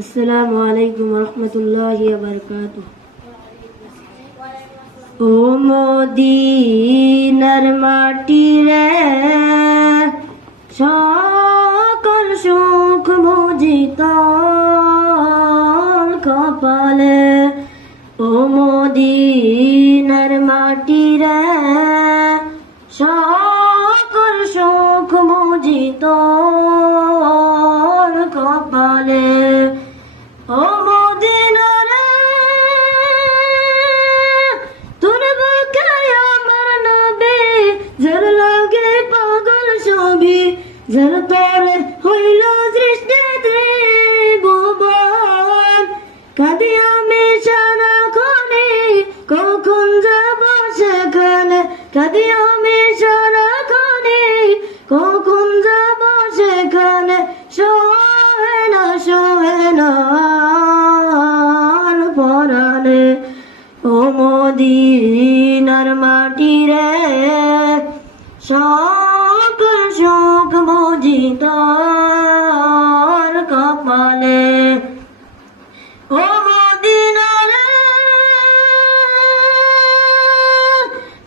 আসসালামু আলাইকুম রহমতুল্লাহি ওয়া বারাকাতুহু। ও মদিনার মাটি রে, সকল সুখ বুঝি তোর কপালে। ও মদিনার মাটি রে, সকল সুখ বুঝি তোর কপালে। ও মদিনা রে, তোর বুকে আমার নবী, যার লাগে পাগল সবই, যার তরে হইল সৃষ্টি ত্রিভুবন। কাঁদি আমি সারাক্ষণে, কখন যাব সেখানে। কাঁদি আমি সারাক্ষণে, কখন যাব সেখানে। সহে না পরাণে। ও মদিনার মাটি রে, সকল সুখ বুঝি তোর কপালে। ও মদিনা রে,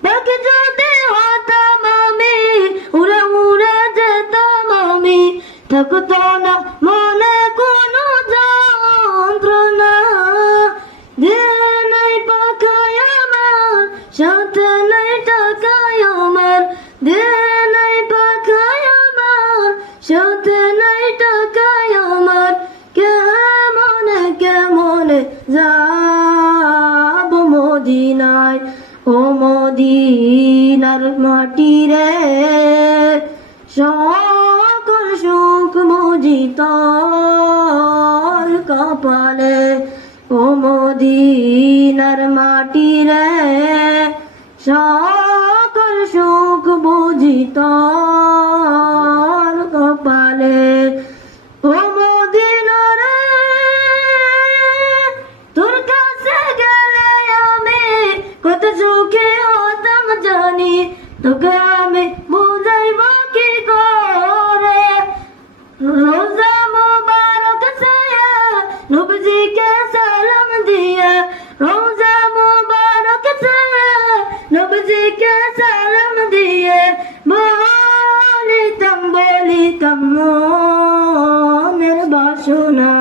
পাখি যদি হতাম আমি, উড়ে উড়ে যেতাম আমি। থাকতো না মনে কোনো যন্ত্রণা, দেহে নাই পাখায় আমার, সাথে নাই টাকায় আমার। দেহে নাই পাখায় আমার, সাথে নাই টাকায় আমার। কেমনে যাব মদিনায়। ও মদিনার মাটি রে, সকল সুখ বুঝি তোর কপালে। ও মদিনার মাটি রে, সকল সুখ বুঝি তোর কপালে। ও মদিনা রে, তোর কাছে গেলে আমি কত সুখে হতাম জানি। তোকে আমি বুঝাইব কি করে। রোজা মুবারক ছায়া নবীজিকে সালাম দিয়ে, রোজা মুবারক ছায়া নবীজিকে সালাম দিয়ে, বলিতাম মনের বাসনা।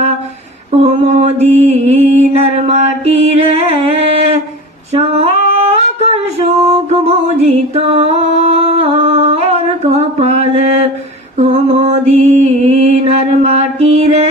ও মদিনার মাটি রে, সকল সুখ বুঝি তোর কপালে। ও মদিনার মাটি রে,